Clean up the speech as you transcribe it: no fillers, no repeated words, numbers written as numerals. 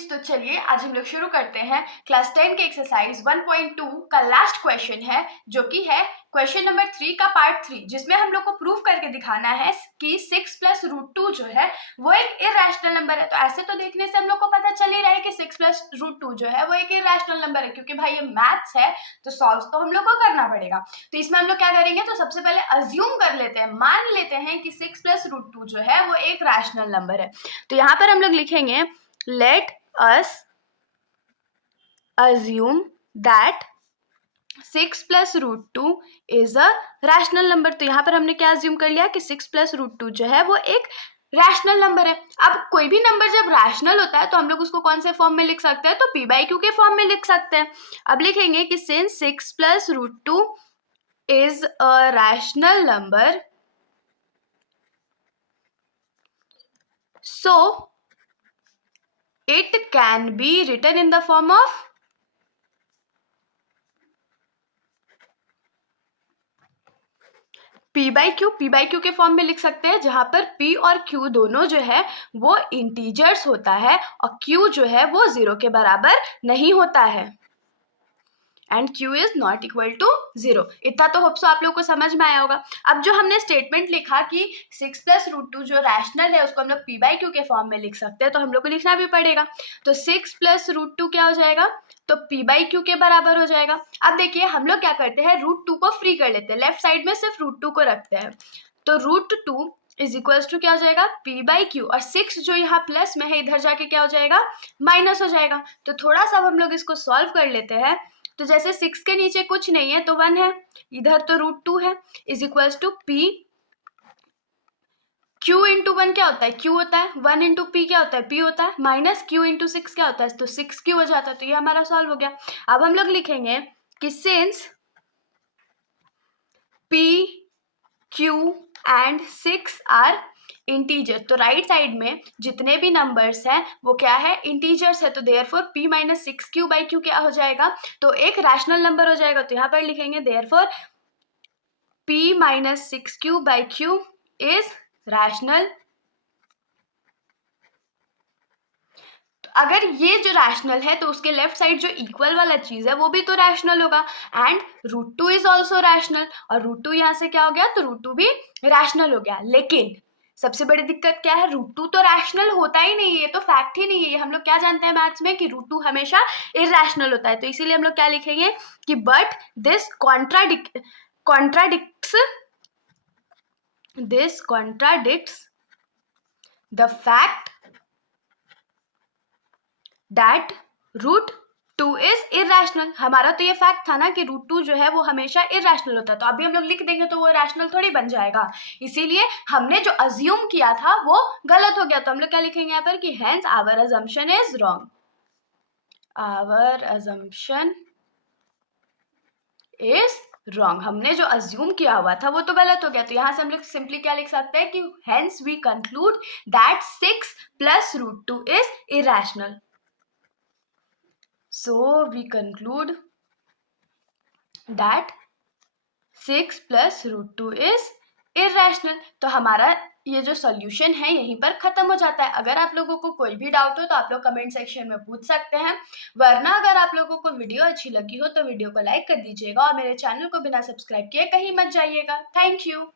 Students, तो चलिए आज हम लोग शुरू करते हैं क्लास 10 के एक्सरसाइज 1.2 का लास्ट क्वेश्चन है, जो कि है क्वेश्चन नंबर 3 का पार्ट 3, जिसमें हम लोग को प्रूव करके दिखाना है कि 6 प्लस रूट 2 जो है वो एक इरैशनल नंबर है। तो ऐसे तो देखने से हम लोग को पता चल ही रहा है कि 6 प्लस रूट 2 जो है वो एक इरैशनल नंबर है, क्योंकि भाई ये मैथ्स है तो सॉल्व तो हम लोग को करना पड़ेगा। तो इसमें हम लोग क्या करेंगे, तो सबसे पहले अज्यूम कर लेते हैं, मान लेते हैं कि 6 प्लस रूट 2 जो है वो एक रैशनल नंबर है। तो यहाँ पर हम लोग लिखेंगे let us assume that 6 plus root 2 is a rational number. तो यहाँ पर हमने क्या अज्यूम कर लिया कि 6 प्लस रूट 2 जो है वो एक रैशनल नंबर है। अब कोई भी नंबर जब रैशनल होता है तो हम लोग उसको कौन से फॉर्म में लिख सकते हैं, तो p बाई क्यू के फॉर्म में लिख सकते हैं। अब लिखेंगे कि since 6 plus root 2 is a rational number, so it can be written in the form of p by q के फॉर्म में लिख सकते हैं, जहां पर p और q दोनों जो है वो इंटीजर्स होता है और q जो है वो 0 के बराबर नहीं होता है and q is not equal to 0। इतना तो होप सो आप लोग को समझ में आया होगा। अब जो हमने स्टेटमेंट लिखा कि 6 प्लस रूट 2 जो रैशनल है उसको हम लोग p बाई क्यू के फॉर्म में लिख सकते हैं, तो हम लोग को लिखना भी पड़ेगा। तो 6 प्लस रूट 2 क्या हो जाएगा, तो p बाई क्यू के बराबर हो जाएगा। अब देखिए हम लोग क्या करते हैं, रूट 2 को फ्री कर लेते हैं, लेफ्ट साइड में सिर्फ रूट 2 को रखते हैं। तो रूट 2 इज इक्वल्स टू क्या हो जाएगा, p बाई क्यू, और 6 जो यहाँ प्लस में है इधर जाके क्या हो जाएगा, माइनस हो जाएगा। तो थोड़ा सा हम लोग इसको सॉल्व कर लेते हैं। तो जैसे 6 के नीचे कुछ नहीं है तो 1 है, इधर तो रूट 2 है, is equals to p q into 1 क्या होता है, q होता है, 1 इंटू p क्या होता है, p होता है, माइनस q इंटू 6 क्या होता है, तो 6q हो जाता है। तो ये हमारा सॉल्व हो गया। अब हम लोग लिखेंगे कि since p q and 6 are integer, तो राइट साइड में जितने भी नंबर्स हैं वो क्या है, इंटीजर्स है। तो therefore p minus 6q by q क्या हो जाएगा, तो एक रैशनल नंबर हो जाएगा। तो यहाँ पर लिखेंगे therefore p minus 6q by q is rational. तो अगर ये जो रैशनल है तो उसके लेफ्ट साइड जो इक्वल वाला चीज है वो भी तो रैशनल होगा, and root 2 is also rational, और रूट 2 यहाँ से क्या हो गया, तो रूट 2 भी रैशनल हो गया। लेकिन सबसे बड़ी दिक्कत क्या है, रूट 2 तो रैशनल होता ही नहीं है, ये तो फैक्ट ही नहीं है। ये हम लोग क्या जानते हैं मैथ्स में कि रूट 2 हमेशा इरैशनल होता है। तो इसीलिए हम लोग क्या लिखेंगे कि but this contradicts the fact that root 2 is irrational. हमारा तो ये फैक्ट था ना कि रूट 2 जो है वो हमेशा इरैशनल होता है, तो अभी हम लोग लिख देंगे तो वो रैशनल थोड़ी बन जाएगा। इसीलिए हमने जो अज्यूम किया था वो गलत हो गया। तो हम लोग क्या लिखेंगे यहाँ पर कि hence our assumption is wrong, our assumption is wrong. हमने जो अज्यूम किया हुआ था वो तो गलत हो गया। तो यहाँ से हम लोग सिंपली क्या लिख सकते हैं कि hence we conclude that 6 plus root 2 is irrational. So we conclude that 6 plus root 2 is irrational। तो हमारा ये जो सॉल्यूशन है यहीं पर खत्म हो जाता है। अगर आप लोगों को कोई भी डाउट हो तो आप लोग कमेंट सेक्शन में पूछ सकते हैं, वरना अगर आप लोगों को वीडियो अच्छी लगी हो तो वीडियो को लाइक कर दीजिएगा और मेरे चैनल को बिना सब्सक्राइब किए कहीं मत जाइएगा। Thank you.